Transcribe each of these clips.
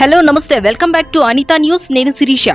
Hello నమస్తే. Welcome back to Anitha news. నేను శిరీష.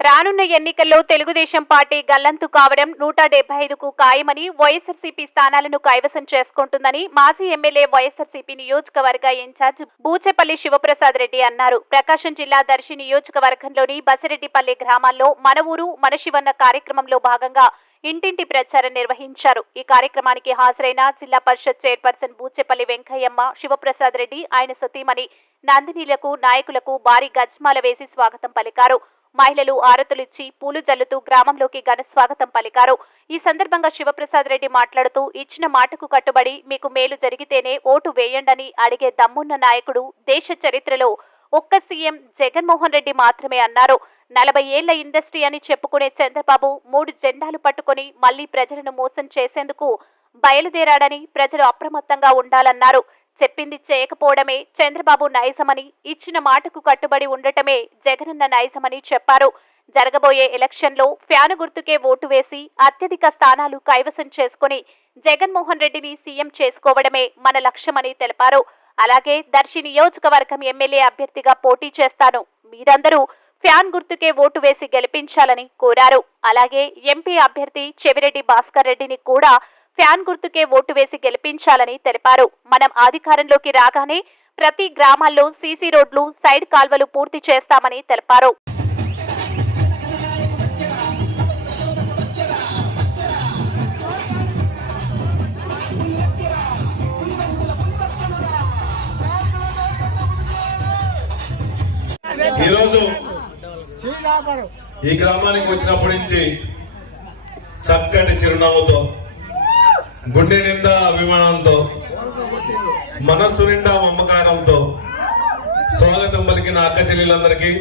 రానున్న ఎన్నికల్లో తెలుగుదేశం పార్టీ గల్లంతు కావడం నూట డెబ్బై ఐదుకు ఖాయమని వైఎస్ఆర్సీపీ స్థానాలను కైవసం చేసుకుంటుందని మాజీ ఎమ్మెల్యే వైఎస్ఆర్సీపీ నియోజకవర్గ ఇన్ఛార్జ్ బూచెపల్లి శివప్రసాద్ రెడ్డి అన్నారు. ప్రకాశం జిల్లా దర్శి నియోజకవర్గంలోని బసిరెడ్డిపల్లి గ్రామాల్లో మన ఊరు మన శివన్న కార్యక్రమంలో భాగంగా ఇంటింటి ప్రచారం నిర్వహించారు. ఈ కార్యక్రమానికి హాజరైన జిల్లా పరిషత్ చైర్పర్సన్ బూచెపల్లి వెంకయ్యమ్మ శివప్రసాద్ రెడ్డి ఆయన సతీమణి నందినీలకు నాయకులకు భారీ గజ్మాల వేసి స్వాగతం పలికారు. మహిళలు ఆరతులిచ్చి పూలు జల్లుతూ గ్రామంలోకి ఘన స్వాగతం పలికారు. ఈ సందర్భంగా శివప్రసాద్ రెడ్డి మాట్లాడుతూ ఇచ్చిన మాటకు కట్టుబడి మీకు మేలు జరిగితేనే ఓటు వేయండని అడిగే దమ్మున్న నాయకుడు దేశ చరిత్రలో ఒక్క సీఎం జగన్మోహన్ రెడ్డి మాత్రమే అన్నారు. నలభై ఏళ్ళ ఇండస్ట్రీ అని చెప్పుకునే చంద్రబాబు మూడు జెండాలు పట్టుకొని మళ్ళీ ప్రజలను మోసం చేసేందుకు బయలుదేరాడని ప్రజలు అప్రమత్తంగా ఉండాలన్నారు. చెప్పింది చేయకపోవడమే చంద్రబాబు నైజమని ఇచ్చిన మాటకు కట్టుబడి ఉండటమే జగనన్న నైజమని చెప్పారు. జరగబోయే ఎలక్షన్లో ఫ్యాను గుర్తుకే ఓటు వేసి అత్యధిక స్థానాలు కైవసం చేసుకుని జగన్మోహన్ రెడ్డిని సీఎం చేసుకోవడమే మన లక్ష్యమని తెలిపారు. అలాగే దర్శి నియోజకవర్గం ఎమ్మెల్యే అభ్యర్థిగా పోటీ చేస్తాను. మీరందరూ ఫ్యాన్ గుర్తుకే ఓటు వేసి గెలిపించాలని కోరారు. అలాగే ఎంపీ అభ్యర్థి చెవిరెడ్డి భాస్కర్ రెడ్డిని కూడా ఫ్యాన్ గుర్తుకే ఓటు వేసి గెలిపించాలని తెలిపారు. మనం అధికారంలోకి రాగానే ప్రతి గ్రామాల్లో సీసీ రోడ్లు సైడ్ కాల్వలు పూర్తి చేస్తామని తెలిపారు. ఈరోజు ఈ గ్రామానికి వచ్చినప్పటి నుంచి చక్కటి చిరునవ్వుతో గుండె నిండా అభిమానంతో మనస్సు నిండా మమకారంతో స్వాగతం పలికిన అక్క చెల్లెలందరికీ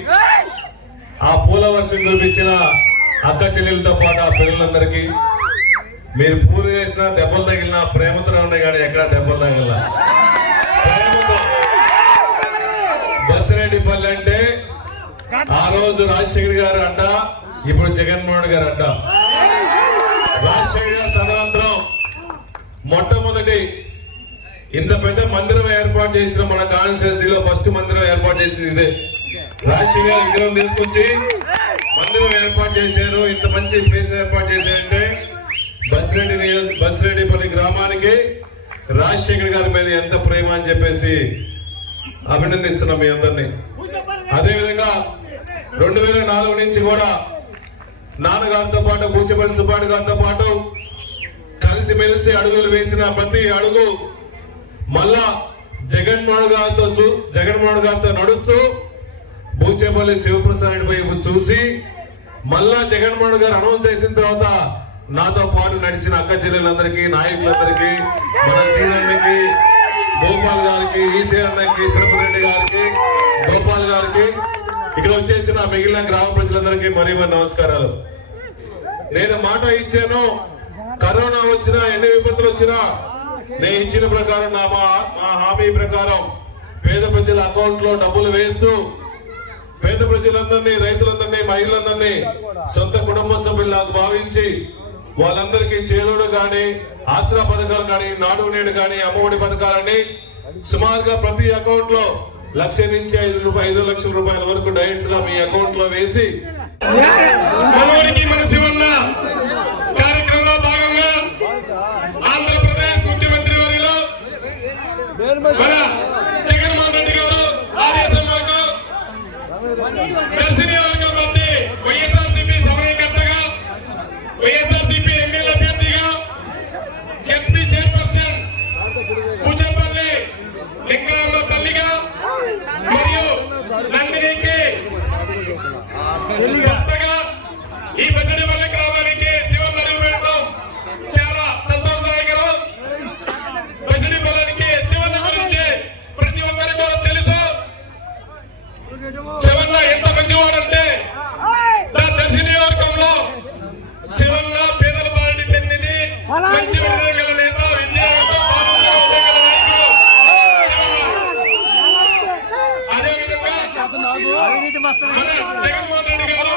ఆ పూల వర్షం కురిపించిన అక్క చెల్లెలతో పాటు ఆ పిల్లలందరికీ మీరు పూలు వేసిన దెబ్బలు తగిలిన ప్రేమతో ఉన్నాయి కానీ ఎక్కడ దెబ్బలు తగిలిన. రోజు రాజశేఖర్ గారు అంట ఇప్పుడు జగన్మోహన్ గారు అంట. రాజశేఖర్ గారు తదనంతరం మొట్టమొదటి ఇంత పెద్ద మందిరం ఏర్పాటు చేసిన మన కాన్స్టిట్యూన్సీలో ఫస్ట్ మందిరం ఏర్పాటు చేసింది ఇదే. రాజశేఖర్ గారు విగ్రహం తీసుకొచ్చి మందిరం ఏర్పాటు చేశారు. ఇంత మంచి ప్లేస్ ఏర్పాటు చేశారంటే బసిరెడ్డి నియోజ బసిరెడ్డిపల్లి గ్రామానికి రాజశేఖర్ గారి మీద ఎంత ప్రేమ అని చెప్పేసి అభినందిస్తున్నాం మీ అందరినీ. అదేవిధంగా రెండు వేల నాలుగు నుంచి కూడా నాన్నగారితో పాటు కూచిపల్లి సుబ్బాడు గారితో పాటు కలిసి మెలిసి అడుగులు వేసిన ప్రతి అడుగు మళ్ళా జగన్మోహన్ గారితో చూ జగన్మోహన్ గారితో నడుస్తూ బూచేపల్లి శివప్రసాద్ వైపు చూసి మళ్ళా జగన్మోహన్ గారు అనౌన్స్ చేసిన తర్వాత నాతో పాటు నడిచిన అక్క చెల్లెలందరికీ నాయకులందరికీ మన సీనియర్లకి గోపాల్ గారికి ఈసీ అన్నకి తిరుపతి రెడ్డి గారికి గోపాల్ గారికి ఇక్కడ వచ్చేసిన మిగిలిన గ్రామ ప్రజలందరికీ మరీ మరి నమస్కారాలు. నేను మాట ఇచ్చాను కరోనా వచ్చినా ఎన్ని విపత్తులు వచ్చినా నేను ఇచ్చిన ప్రకారం నా మా హామీ ప్రకారం పేద ప్రజల అకౌంట్లో డబ్బులు వేస్తూ పేద ప్రజలందరినీ రైతులందరినీ మహిళలందరినీ సొంత కుటుంబ సభ్యులకు భావించి వాళ్ళందరికీ చేదోడు గాని ఆసరా పథకాలు కానీ నాడు నేడు కానీ అమ్మఒడి పథకాలని సుమారుగా ప్రతి అకౌంట్లో లక్ష నుంచి ఐదు రూపాయలు ఐదు లక్షల రూపాయల వరకు డైరెక్ట్గా మీ అకౌంట్లో వేసి మనవడికి మన శివన్న కార్యక్రమంలో భాగంగా ఆంధ్రప్రదేశ్ ముఖ్యమంత్రి వారిలో మన జగన్మోహన్ రెడ్డి గారు ఆర్ఎస్ఎంఓకు ఈ పెద్దడి మల్లికి రావడానికి శివన్ అడుగు చాలా సంతోషదాయకరం పెద్దడి శివన్న గురించి ప్రతి ఒక్కరికి కూడా తెలుసు. శివన్న ఎంత మంచివాడంటే నా దశ శివన్న పేదల పార్టీ తిన్నిది మంచి విడుదల అవినీతి జగన్మోహన్ రెడ్డి గారు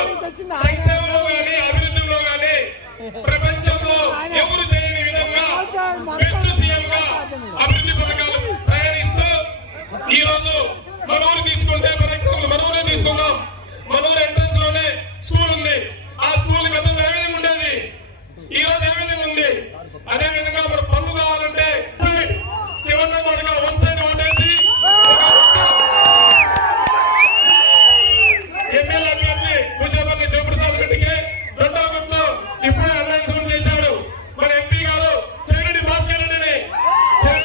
సంక్షేమంలో కానీ అభివృద్ధిలో కానీ ప్రపంచంలో ఎవరు చేయని విధంగా